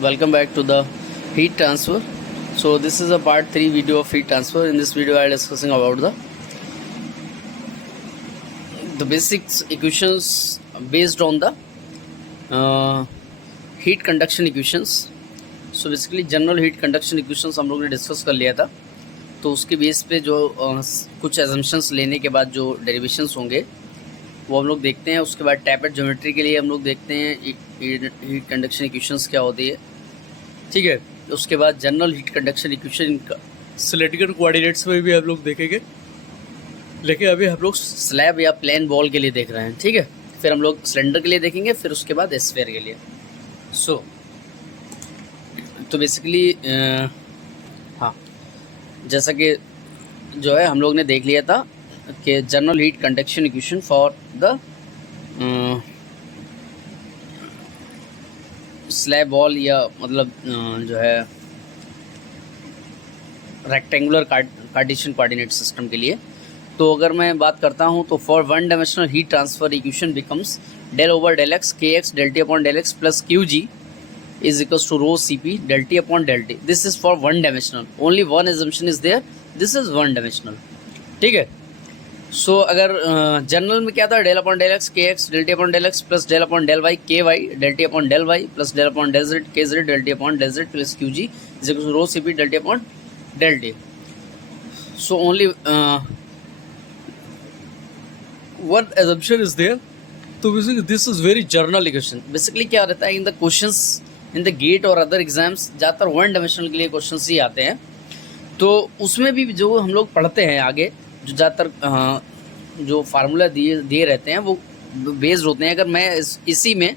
welcome back to the heat transfer. So this is a part 3 video of heat transfer. In this video I am discussing about the basics equations based on the heat conduction equations. So basically general heat conduction equations हम लोग ने discuss कर लिया था, तो उसके base पे जो कुछ एजम्पशंस लेने के बाद जो डेरिवेशंस होंगे वो हम लोग देखते हैं। उसके बाद टैपेट ज्योमेट्री के लिए हम लोग देखते हैं हीट कंडक्शन इक्वेशंस क्या होती है, ठीक है। उसके बाद general heat conduction equation cylindrical coordinates में भी हम लोग देखेंगे, लेकिन अभी हम लोग स्लैब या प्लेन बॉल के लिए देख रहे हैं, ठीक है। फिर हम लोग सिलेंडर के लिए देखेंगे, फिर उसके बाद स्फीयर के लिए। तो बेसिकली हाँ, जैसा कि जो है हम लोग ने देख लिया था कि general heat conduction equation for the slab wall या मतलब जो है रेक्टेंगुलर कार्टेशियन कोऑर्डिनेट सिस्टम के लिए। तो अगर मैं बात करता हूं तो for one dimensional heat transfer equation becomes del over del X K X del T upon del X plus Q G is equals to rho Cp del T upon del T. This is for one dimensional. Only one assumption is there. This is one dimensional. ठीक है। So अगर general में क्या था, del upon del X K X del T upon del X plus del upon del Y K Y del T upon del Y plus del upon del Z K Z del T upon del Z plus Q G is equal to rho C P del T upon del T. So only one assumption is there. तो basically this is very general equation. Basically क्या रहता है इन the questions in the GATE और other exams, ज़्यादातर one dimensional के लिए question ही आते हैं। तो उसमें भी जो हम लोग पढ़ते हैं आगे, जो ज़्यादातर जो फार्मूला दिए रहते हैं वो बेस्ड होते हैं। अगर मैं इसी में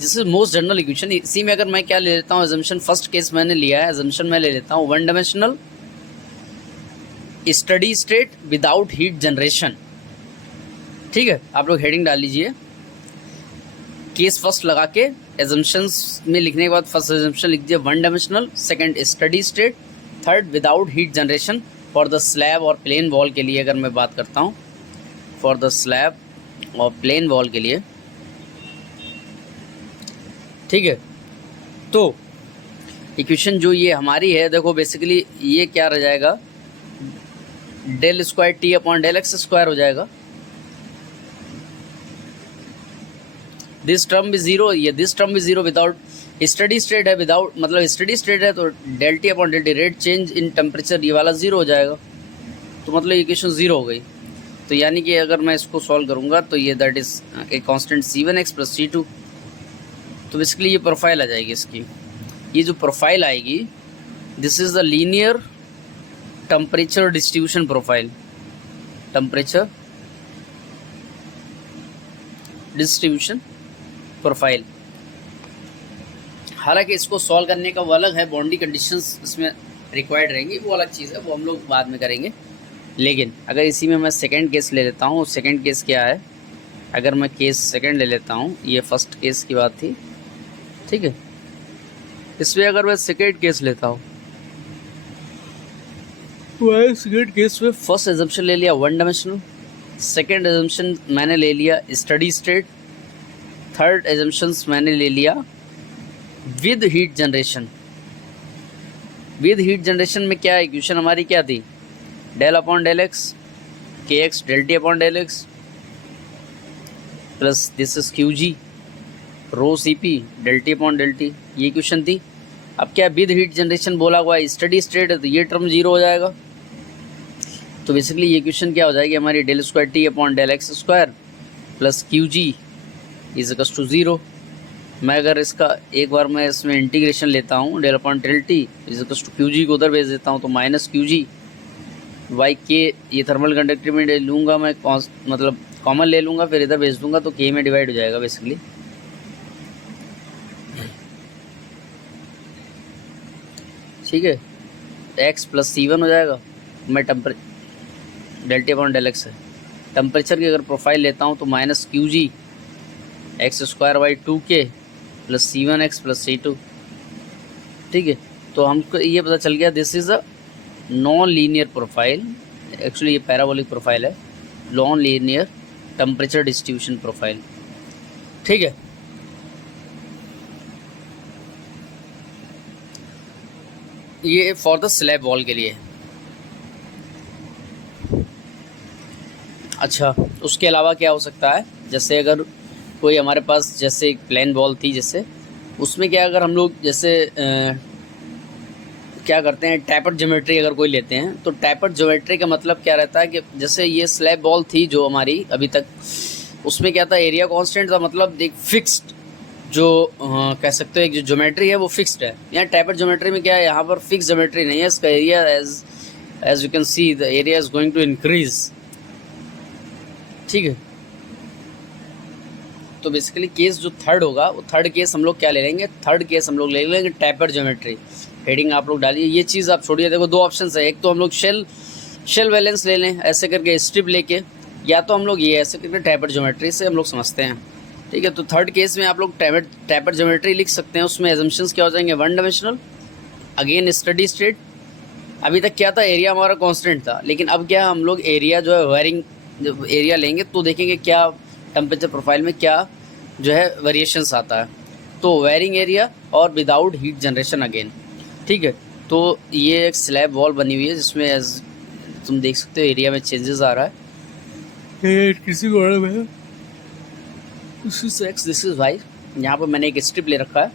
जिस मोस्ट जनरल इक्वेशन, इसी में अगर मैं क्या ले लेता हूँ एजम्पशन, फर्स्ट केस मैंने लिया है एजम्पशन मैं ले लेता हूँ one dimensional steady state without heat generation, ठीक है। आप लोग हेडिंग डाल लीजिए, केस फर्स्ट लगा के एजम्पशंस में लिखने के बाद फर्स्ट एजम्पशन लिख दिया one dimensional, second steady state, third without heat generation for the slab और प्लेन वॉल के लिए। अगर मैं बात करता हूँ फॉर द स्लैब और प्लेन वॉल के लिए, ठीक है। तो इक्वेशन जो ये हमारी है, देखो बेसिकली ये क्या रह जाएगा, del square T upon del X square हो जाएगा। दिस टर्म भी जीरो, ये दिस टर्म भी जीरो विदाउट स्टडी स्टेट है, विदाउट मतलब स्टडी स्टेट है तो del T upon del T, rate change in temperature ये वाला जीरो हो जाएगा। तो मतलब इक्वेशन जीरो हो गई। तो यानी कि अगर मैं इसको सॉल्व करूँगा तो ये that is a constant C1x plus C2। तो बेसिकली ये प्रोफाइल आ जाएगी इसकी। ये जो प्रोफाइल आएगी this is the linear temperature distribution profile, temperature distribution profile. हालांकि इसको सॉल्व करने का वो अलग है, बाउंड्री कंडीशंस इसमें रिक्वायर्ड रहेंगी, वो अलग चीज़ है, वो हम लोग बाद में करेंगे। लेकिन अगर इसी में मैं सेकंड केस ले लेता हूँ, सेकंड केस क्या है, अगर मैं केस सेकंड ले लेता हूँ, ये फर्स्ट केस की बात थी, ठीक है। इसमें अगर मैं सेकंड केस लेता हूँ, सेकंड केस में फर्स्ट एजम्पशन ले लिया वन डायमेंशनल, सेकंड एजम्पशन मैंने ले लिया स्टडी स्टेट, थर्ड एजम्पशंस मैंने ले लिया with heat generation. With heat generation में क्या इक्वेशन हमारी क्या थी, del upon del X K X del T upon del X plus this is Q G rho C P del T upon del T, ये equation थी। अब क्या with heat generation बोला हुआ है, स्टडी स्टेट है तो ये टर्म जीरो हो जाएगा। तो बेसिकली ये इक्वेशन क्या हो जाएगी हमारी, del square T upon del X square plus Q G is equal to zero. मैं अगर इसका एक बार मैं इसमें इंटीग्रेशन लेता हूँ, del upon del T is equal to Q G को उधर भेज देता हूँ तो माइनस क्यू जी वाई के, ये थर्मल कंडक्टिविटी में लूँगा मैं, मतलब कॉमन ले लूँगा, फिर इधर भेज दूँगा तो के में डिवाइड हो जाएगा बेसिकली, ठीक है। एक्स प्लस C1 हो जाएगा। मैं del T upon del X है, टेम्परेचर की अगर प्रोफाइल लेता हूँ तो minus Q G X square by 2k plus C1x plus C2, ठीक है। तो हमको ये पता चल गया this is a non linear profile, actually ये पैराबोलिक प्रोफाइल है, non linear temperature distribution profile, ठीक है। ये फॉर द स्लैब वॉल के लिए। अच्छा, उसके अलावा क्या हो सकता है, जैसे अगर कोई हमारे पास जैसे एक प्लेन वॉल थी, जैसे उसमें क्या अगर हम लोग जैसे क्या करते हैं, टैपर्ड ज्योमेट्री अगर कोई लेते हैं, तो टैपर्ड ज्योमेट्री का मतलब क्या रहता है कि जैसे ये स्लैब वॉल थी जो हमारी अभी तक, उसमें क्या था, एरिया कांस्टेंट था, मतलब एक फिक्स्ड जो कह सकते हो एक जो ज्योमेट्री है वो फिक्स्ड है। यहाँ टैपर्ड ज्योमेट्री में क्या है, यहाँ पर फिक्स ज्योमेट्री नहीं है, इसका area as you can see the area is going to increase. ठीक है, तो बेसिकली केस जो थर्ड होगा वो थर्ड केस हम लोग क्या ले लेंगे, थर्ड केस हम लोग ले लेंगे टैपर्ड ज्योमेट्री। हेडिंग आप लोग डालिए, ये चीज़ आप छोड़िए। देखो दो ऑप्शन है, एक तो हम लोग शेल बैलेंस ले लें ऐसे करके स्ट्रिप लेके, या तो हम लोग ये ऐसे करके टैपर्ड ज्योमेट्री से हम लोग समझते हैं। ठीक है, तो थर्ड केस में आप लोग टैपर्ड ज्योमेट्री लिख सकते हैं। उसमें एजम्पशंस क्या हो जाएंगे, one dimensional, again steady state. अभी तक क्या था, एरिया हमारा कांस्टेंट था, लेकिन अब क्या हम लोग एरिया जो है वेरिंग एरिया लेंगे तो देखेंगे क्या टेम्परेचर प्रोफाइल में क्या जो है वेरिएशंस आता है। तो वेरिंग एरिया और विदाउट हीट जनरेशन अगेन। ठीक है, तो ये एक स्लैब वॉल बनी हुई है जिसमें एज तुम देख सकते हो एरिया में चेंजेस आ रहा है। किसी को दिस इज वाई, यहाँ पर मैंने एक स्ट्रिप ले रखा है।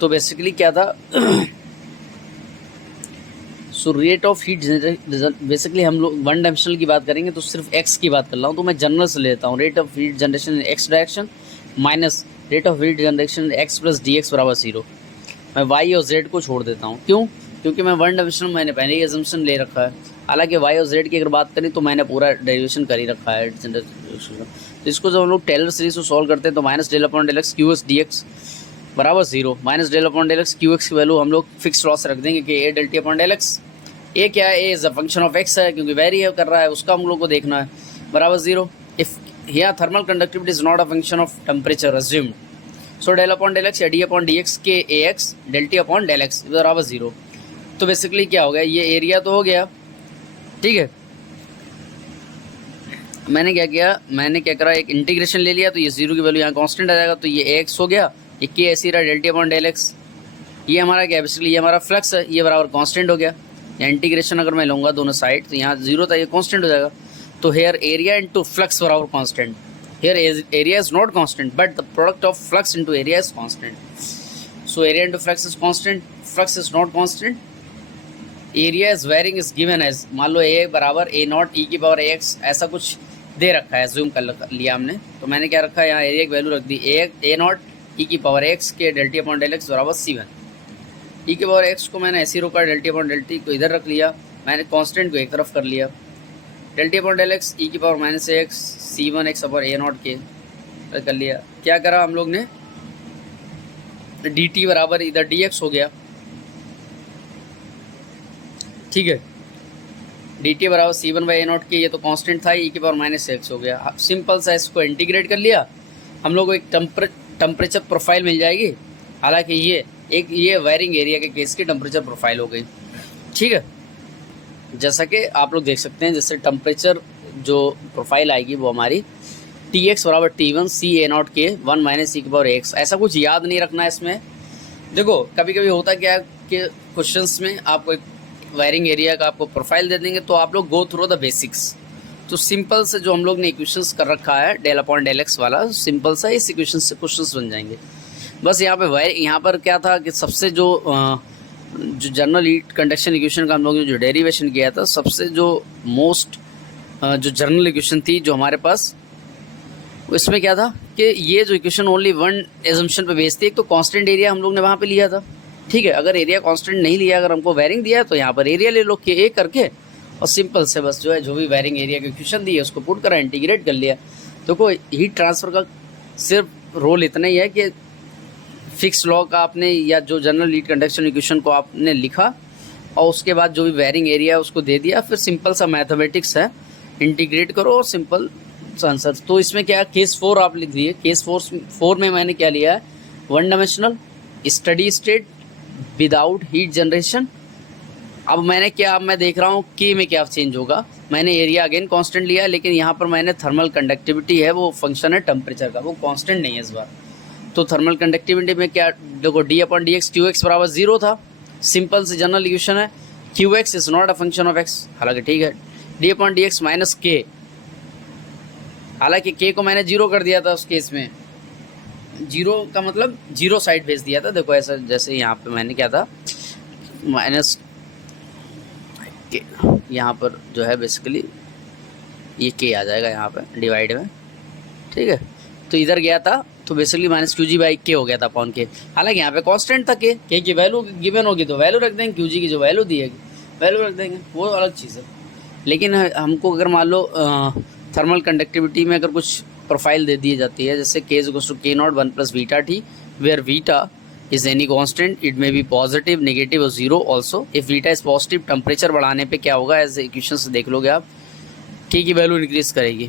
तो बेसिकली क्या था so rate of heat basically हम लोग वन डायमेंशनल की बात करेंगे तो सिर्फ एक्स की बात कर रहा हूँ, तो मैं जनरल से लेता हूँ। Rate of heat generation in x direction minus rate of heat generation x plus D X बराबर 0। मैं वाई और जेड को छोड़ देता हूँ, क्यों, क्योंकि मैं वन डायमेंशनल मैंने पहले ही एजम्पशन ले रखा है। हालांकि वाई और जेड की अगर बात करें तो मैंने पूरा डेरिवेशन कर ही रखा है जनरेशन का। तो इसको जब हम लोग टेलर सीरीज को सॉल्व करते हैं तो minus del upon del X Q X D X बराबर 0। Minus del upon del X Q X की वैल्यू हम लोग फिक्स लॉस रख देंगे कि A del T upon del X. A क्या है, A is a function of X है, क्योंकि वेरी है कर रहा है उसका हम लोग को देखना है, बराबर 0। If here thermal conductivity is not a function of temperature assumed, so del upon del X या D upon D X K A X del T upon del X बराबर 0। तो बेसिकली क्या हो गया, ये एरिया तो हो गया। ठीक है, मैंने क्या किया, मैंने क्या करा, एक इंटीग्रेशन ले लिया, तो ये 0 की वैल्यू यहाँ कांस्टेंट आ जाएगा, तो ये ए एक्स हो गया, ये के ऐसी रहा del T upon del X. ये हमारा क्या, बेसिकली ये हमारा फ्लक्स है, ये बराबर कांस्टेंट हो गया। या इंटीग्रेशन अगर मैं लूँगा दोनों साइड तो यहाँ 0 था, ये कांस्टेंट हो जाएगा। तो हेयर एरिया इनटू फ्लक्स बराबर constant. Here area is not constant, but the product of flux into area is constant. So area into flux is constant, flux is not constant. Area is varying is given as, मान लो a बराबर a nought e की power ax ऐसा कुछ दे रखा है, zoom कर लिया हमने। तो मैंने क्या रखा है, यहाँ एरिया की वैल्यू रख दी a नॉट e की पावर x के del T upon del X बराबर c1। e की पावर x को मैंने ऐसे ही रोका, del T upon del T को इधर रख लिया, मैंने कांस्टेंट को एक तरफ कर लिया। Del T upon del X E की power minus X c1 X upon a naught के कर लिया। क्या करा हम लोग ने, डी टी बराबर इधर डी एक्स हो गया। ठीक है, डी टी बराबर c1 बाई a नॉट के, ये तो कांस्टेंट था, ई की पावर माइनस एक्स हो गया। सिंपल सा इसको इंटीग्रेट कर लिया, हम लोग को एक टेम्परेचर प्रोफाइल मिल जाएगी। हालांकि ये वायरिंग एरिया के केस की टेम्परेचर प्रोफाइल हो गई। ठीक है, जैसा कि आप लोग देख सकते हैं, जैसे टेम्परेचर जो प्रोफाइल आएगी वो हमारी टी एक्स बराबर T1 सी ए नॉट के 1 माइनस ई की पावर एक्स। ऐसा कुछ याद नहीं रखना है इसमें। देखो कभी कभी होता क्या है कि क्वेश्चंस में आपको एक वायरिंग एरिया का आपको प्रोफाइल दे देंगे, तो आप लोग गो थ्रू द बेसिक्स। तो सिंपल से जो हम लोग ने इक्वेशंस कर रखा है डेल अपॉन डेल एक्स वाला, सिंपल सा इस इक्वेशन से क्वेश्चंस बन जाएंगे। बस यहाँ पर क्या था कि सबसे जो जनरल हीट कंडक्शन इक्वेशन का हम लोग ने जो डेरिवेशन किया था, सबसे जो मोस्ट जो जनरल इक्वेशन थी जो हमारे पास, इसमें क्या था कि ये जो इक्वेशन ओनली वन एजम्पशन पे बेस्ड थी। एक तो कांस्टेंट एरिया हम लोग ने वहाँ पे लिया था। ठीक है, अगर एरिया कांस्टेंट नहीं लिया, अगर हमको वायरिंग दिया है तो यहाँ पर एरिया ले लो के ए करके, और सिंपल से बस जो है जो भी वायरिंग एरिया की इक्वेशन दी है उसको पुट करा, इंटीग्रेट कर लिया। देखो हीट ट्रांसफ़र का सिर्फ रोल इतना ही है कि फिक्स लॉ का आपने या जो जनरल हीट कंडक्शन इक्वेशन को आपने लिखा और उसके बाद जो भी वायरिंग एरिया उसको दे दिया, फिर सिंपल सा मैथमेटिक्स है, इंटीग्रेट करो और सिंपल आंसर। तो इसमें क्या केस 4 आप लिख दिए। केस 4 में मैंने क्या लिया है, one dimensional steady state without heat generation. अब मैंने क्या, अब मैं देख रहा हूँ के में क्या चेंज होगा। मैंने एरिया अगेन कांस्टेंट लिया, लेकिन यहाँ पर मैंने थर्मल कंडक्टिविटी है वो फंक्शन है टेम्परेचर का, वो कांस्टेंट नहीं है इस बार। तो थर्मल कंडक्टिविटी में क्या, देखो D upon D x Q x बराबर 0 था, सिंपल सी जनरल इक्वेशन है, Q x is not a function of x, हालांकि ठीक है, D upon D x minus के, हालांकि के को मैंने जीरो कर दिया था उस केस में, जीरो का मतलब जीरो साइड भेज दिया था, देखो ऐसा, जैसे यहाँ पे मैंने क्या था माइनस के, यहाँ पर जो है बेसिकली ये के आ जाएगा यहाँ पे डिवाइड में, ठीक है। तो इधर गया था तो basically minus Q G by K हो गया था अपॉन के, हालांकि यहाँ पे कांस्टेंट था के की वैल्यू गिवन होगी तो वैल्यू रख देंगे, क्यू जी की जो वैल्यू दी है वैल्यू रख देंगे, वो अलग चीज़ है। लेकिन हमको अगर मान लो थर्मल कंडक्टिविटी में अगर कुछ प्रोफाइल दे दी जाती है, जैसे K is equals to K naught 1 plus beta T, where beta is any constant, it may be positive, negative और zero also. If beta is positive, temperature बढ़ाने पे क्या होगा, एज इक्वेशन से देख लोगे आप, के की वैल्यू इंक्रीज करेगी।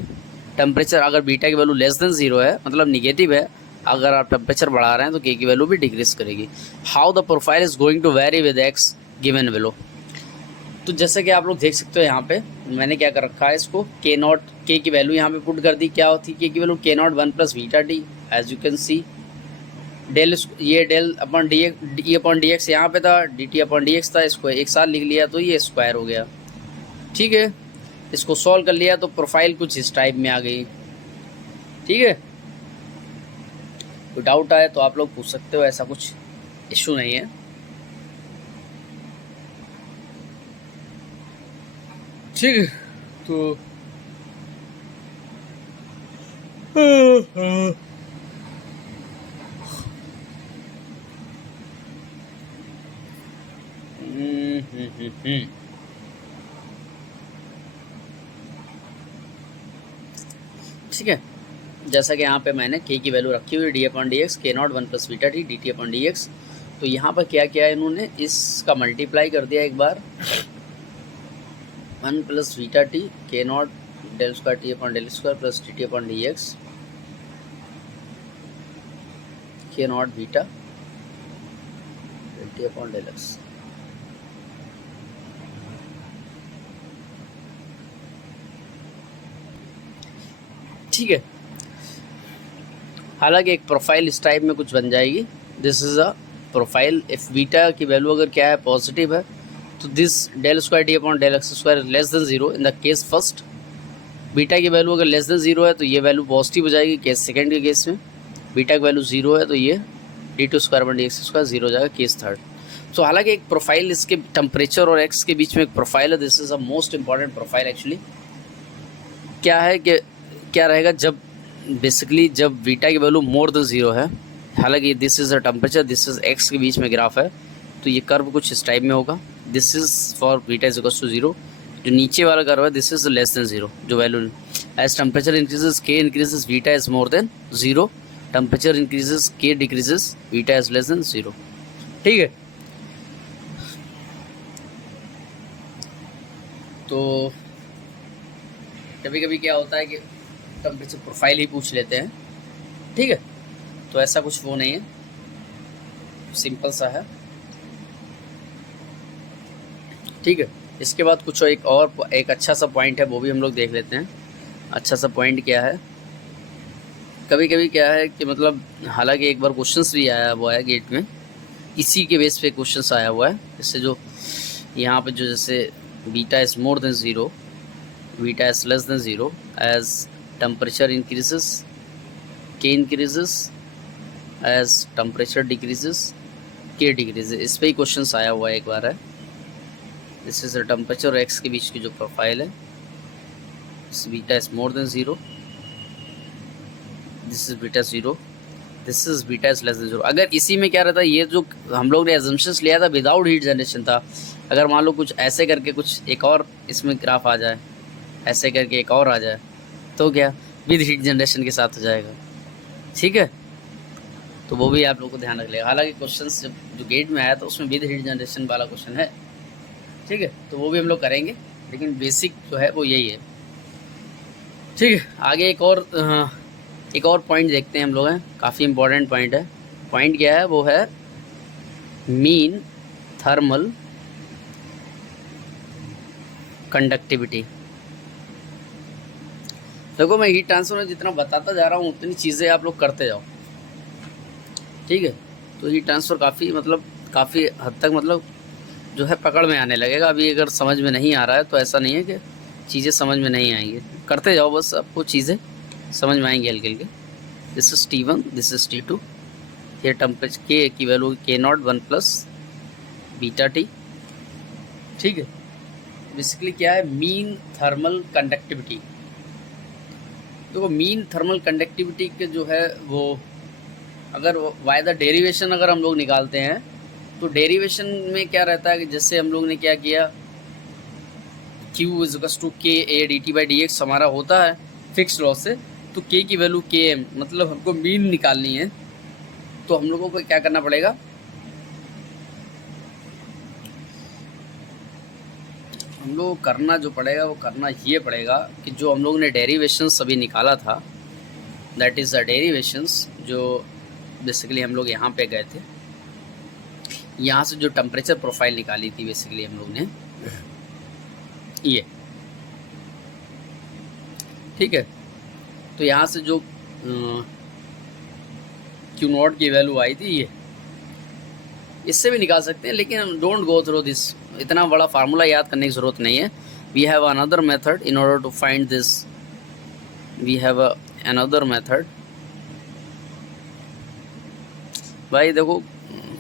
टेम्परेचर अगर बीटा की वैल्यू लेस देन जीरो है, मतलब निगेटिव है, अगर आप टेम्परेचर बढ़ा रहे हैं तो के की वैल्यू भी डिक्रीज करेगी। How the profile is going to vary with X given below. तो जैसे कि आप लोग देख सकते हो यहाँ पे मैंने क्या कर रखा है, इसको के नॉट, के की वैल्यू यहाँ पे पुट कर दी, क्या होती है के की value, K naught 1 plus beta T, as you can see del, ये del upon D X, D upon D X यहाँ पे था, D T upon D X था, इसको एक साथ लिख लिया तो ये स्क्वायर हो गया, ठीक है। इसको सॉल्व कर लिया तो प्रोफाइल कुछ इस टाइप में आ गई, ठीक है। कोई डाउट आए तो आप लोग पूछ सकते हो, ऐसा कुछ इशू नहीं है, ठीक है। तो ठीक है, जैसा कि यहाँ पे मैंने के की वैल्यू रखी हुई D upon D X, K naught 1 plus beta T D T upon D x. तो यहाँ पर क्या किया इन्होंने, इसका मल्टीप्लाई कर दिया एक बार, 1 plus beta T K naught del square T upon del square plus D T upon D X, K naught beta del T upon del X. ठीक है, हालांकि एक प्रोफाइल इस टाइप में कुछ बन जाएगी, this is a profile. If beta की वैल्यू अगर क्या है पॉजिटिव है तो this del square D upon del X square less than zero in the case first. Beta की वैल्यू अगर लेस देन जीरो है तो ये वैल्यू पॉजिटिव हो जाएगी केस सेकंड के केस में, बीटा की वैल्यू जीरो है तो ये D two square upon D X square zero हो जाएगा केस थर्ड। तो हालांकि एक प्रोफाइल, इसके टेम्परेचर और एक्स के बीच में एक प्रोफाइल है, this is a most important profile actually. क्या है कि क्या रहेगा जब बेसिकली जब बीटा की वैल्यू मोर देन जीरो है, हालांकि this is a temperature, this is x के बीच में ग्राफ है, तो ये कर्व कुछ इस टाइप में होगा। This is for beta is equals to zero, जो नीचे वाला कर्व है this is less than zero, जो value as temperature increases K increases beta is more than zero, temperature increases K decreases beta is less than zero, ठीक है। तो कभी कभी क्या होता है कि टेम्परेचर प्रोफाइल ही पूछ लेते हैं, ठीक है, तो ऐसा कुछ वो नहीं है, सिंपल सा है, ठीक है। इसके बाद कुछ एक अच्छा सा पॉइंट है वो भी हम लोग देख लेते हैं। अच्छा सा पॉइंट क्या है, कभी कभी क्या है कि मतलब हालांकि एक बार क्वेश्चंस भी आया हुआ है गेट में, इसी के बेस पे क्वेश्चंस आया हुआ है, इससे जो यहाँ पे जो जैसे beta is more than zero, beta is less than zero, as temperature increases K increases, as temperature decreases K decreases, इस पे ही क्वेश्चंस आया हुआ है एक बार है। दिस इज टेम्परेचर और एक्स के बीच की जो प्रोफाइल है, beta is more than zero, this is beta zero, this is beta is less than zero. अगर इसी में क्या रहता है, ये जो हम लोग ने एजम्पशंस लिया था विदाउट हीट जनरेशन था, अगर मान लो कुछ ऐसे करके कुछ एक और इसमें ग्राफ आ जाए, ऐसे करके एक और आ जाए, तो क्या विद हीट जनरेशन के साथ हो जाएगा, ठीक है। तो वो भी आप लोग को ध्यान रख लेगा। हालांकि क्वेश्चन जो गेट में आया था उसमें विद हीट जनरेशन वाला क्वेश्चन है, ठीक है, तो वो भी हम लोग करेंगे, लेकिन बेसिक जो है वो यही है, ठीक है। आगे एक और पॉइंट देखते हैं हम लोग, हैं काफ़ी इम्पोर्टेंट पॉइंट है। पॉइंट क्या है, वो है मीन थर्मल कंडक्टिविटी। देखो मैं हीट ट्रांसफर में जितना बताता जा रहा हूँ उतनी चीज़ें आप लोग करते जाओ, ठीक है। तो हीट ट्रांसफ़र काफ़ी हद तक जो है पकड़ में आने लगेगा। अभी अगर समझ में नहीं आ रहा है तो ऐसा नहीं है कि चीज़ें समझ में नहीं आएंगी, करते जाओ बस, आपको चीज़ें समझ में आएंगी हल्के हल्के। This is T1, this is T2। ये टेम्परेचर के की value K0 1 plus beta T. ठीक है, बेसिकली क्या है, मीन थर्मल कंडक्टिविटी। देखो मीन थर्मल कंडक्टिविटी के जो है वो, अगर बाय द डेरिवेशन अगर हम लोग निकालते हैं तो डेरिवेशन में क्या रहता है कि जैसे हम लोग ने क्या किया, Q इज टू के A D T by D x हमारा होता है फिक्स लॉ से, तो K की वैल्यू Km, मतलब हमको मीन निकालनी है तो हम लोगों को क्या करना पड़ेगा, हम लोग को करना जो पड़ेगा वो करना ये पड़ेगा कि जो हम लोग ने डेरिवेशंस अभी निकाला था, दैट इज़ द डेरिवेशंस, जो बेसिकली हम लोग यहाँ पे गए थे, यहाँ से जो टेम्परेचर प्रोफाइल निकाली थी बेसिकली हम लोग ने ये, ठीक है। तो यहाँ से जो Q0 की वैल्यू आई थी ये, इससे भी निकाल सकते हैं, लेकिन डोंट गो थ्रू दिस, इतना बड़ा फार्मूला याद करने की ज़रूरत नहीं है। We have another method in order to find this, we have another method. भाई देखो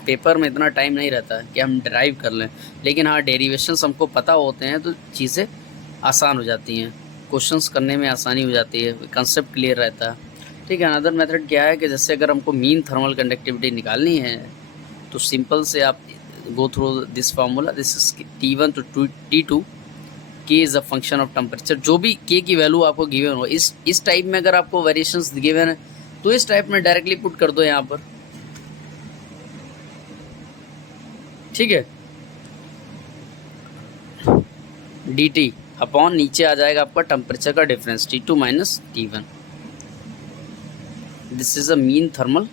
पेपर में इतना टाइम नहीं रहता है कि हम ड्राइव कर लें, लेकिन हाँ डेरिवेशंस हमको पता होते हैं तो चीज़ें आसान हो जाती हैं, क्वेश्चंस करने में आसानी हो जाती है, कंसेप्ट क्लियर रहता है। ठीक है, अनदर मेथड क्या है कि जैसे अगर हमको मीन थर्मल कंडक्टिविटी निकालनी है तो सिंपल से आप go through this formula, this is T1 to T2, K is a function of temperature. जो भी K की वैल्यू आपको गिवन हो, इस टाइप में अगर आपको वेरिएशंस गिवन है तो इस टाइप में डायरेक्टली पुट कर दो यहाँ पर, ठीक है। dt अपॉन नीचे आ जाएगा आपका टेम्परेचर का difference T2 minus T1। This is a mean thermal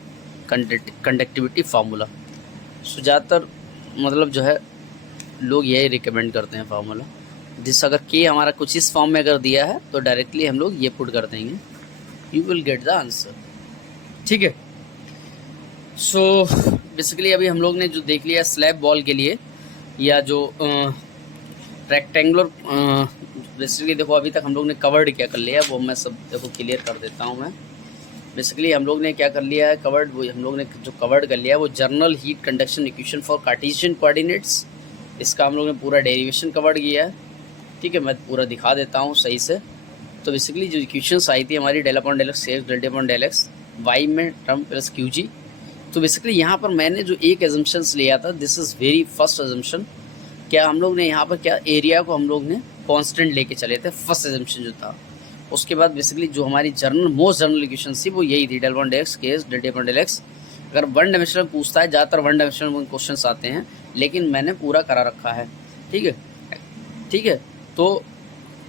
conductivity formula. So ज़्यादातर मतलब जो है लोग यही रिकमेंड करते हैं फार्मूला। जिस अगर K हमारा कुछ इस फॉर्म में अगर दिया है तो डायरेक्टली हम लोग ये पुट कर देंगे, you will get the answer, ठीक है। सो बेसिकली अभी हम लोग ने जो देख लिया स्लैब बॉल के लिए, या जो रेक्टेंगुलर, बेसिकली देखो अभी तक हम लोग ने कवर्ड क्या कर लिया, वो मैं सब देखो क्लियर कर देता हूँ मैं। बेसिकली हम लोग ने क्या कर लिया है कवर्ड, वो हम लोग ने जो कवर्ड कर लिया है वो journal heat conduction equation for Cartesian coordinates, इसका हम लोग ने पूरा डेरिवेशन कवर्ड किया है, ठीक है। मैं पूरा दिखा देता हूँ सही से। तो बेसिकली जो इक्वेशंस आई थी हमारी del upon del X, del T upon del X, Y में टर्म प्लस क्यू जी। तो बेसिकली यहाँ पर मैंने जो एक एजम्पशंस लिया था, this is very first assumption, क्या हम लोग ने यहाँ पर क्या एरिया को हम लोग ने कांस्टेंट लेके चले थे, फर्स्ट एजम्पशन जो था। उसके बाद बेसिकली जो हमारी मोस्ट जनरल इक्वेशन थी वो यही थी, del one del X case del T upon del X. अगर वन डायमेंशनल पूछता है, ज़्यादातर वन डायमेंशनल क्वेश्चन आते हैं, लेकिन मैंने पूरा करा रखा है, ठीक है, ठीक है। तो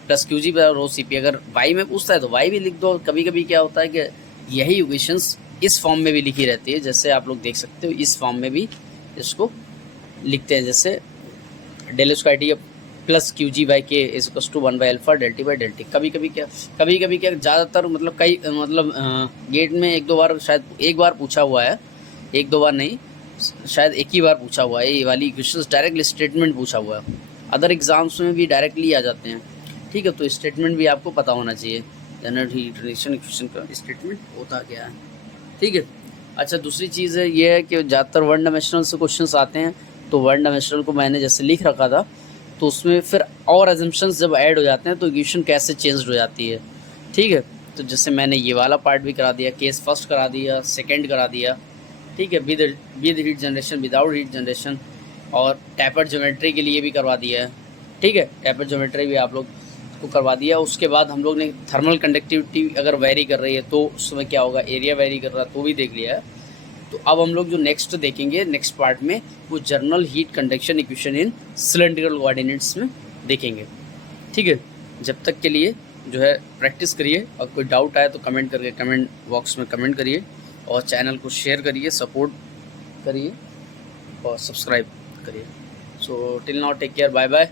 plus Q G rho C P, अगर वाई में पूछता है तो वाई भी लिख दो। कभी कभी क्या होता है कि यही इक्वेशंस इस फॉर्म में भी लिखी रहती है, जैसे आप लोग देख सकते हो इस फॉर्म में भी इसको लिखते हैं, जैसे del square T plus Q G by K is equals to 1 by alpha del T by del T. कभी कभी क्या ज़्यादातर मतलब कई मतलब गेट में एक दो बार, शायद एक बार पूछा हुआ है, एक दो बार नहीं, शायद एक ही बार पूछा हुआ है, ये वाली इक्वेशंस डायरेक्ट स्टेटमेंट पूछा हुआ है। अदर एग्जाम्स में भी डायरेक्टली आ जाते हैं, ठीक है। तो स्टेटमेंट भी आपको पता होना चाहिए, जनरल हीट रिलेशन इक्वेशन का स्टेटमेंट होता क्या है, ठीक है। अच्छा दूसरी चीज़ है ये है कि ज़्यादातर वन डायमेंशनल से क्वेश्चंस आते हैं, तो वन डायमेंशनल को मैंने जैसे लिख रखा था, तो उसमें फिर और एजम्पशंस जब ऐड हो जाते हैं तो इक्वेशन कैसे चेंज हो जाती है, ठीक है। तो जैसे मैंने ये वाला पार्ट भी करा दिया, केस फर्स्ट करा दिया, सेकेंड करा दिया, ठीक है, with heat generation, without heat generation, और टैपर ज्योमेट्री के लिए भी करवा दिया है, ठीक है। टैपर ज्योमेट्री भी आप लोग को करवा दिया। उसके बाद हम लोग ने थर्मल कंडक्टिविटी अगर वेरी कर रही है तो उसमें क्या होगा, एरिया वेरी कर रहा है तो भी देख लिया है। तो अब हम लोग जो नेक्स्ट देखेंगे नेक्स्ट पार्ट में, वो journal heat conduction equation in cylindrical coordinates में देखेंगे, ठीक है। जब तक के लिए जो है प्रैक्टिस करिए, और कोई डाउट आए तो कमेंट करके कमेंट बॉक्स में कमेंट करिए, और चैनल को शेयर करिए, सपोर्ट करिए और सब्सक्राइब करिए। So till now take care, bye bye.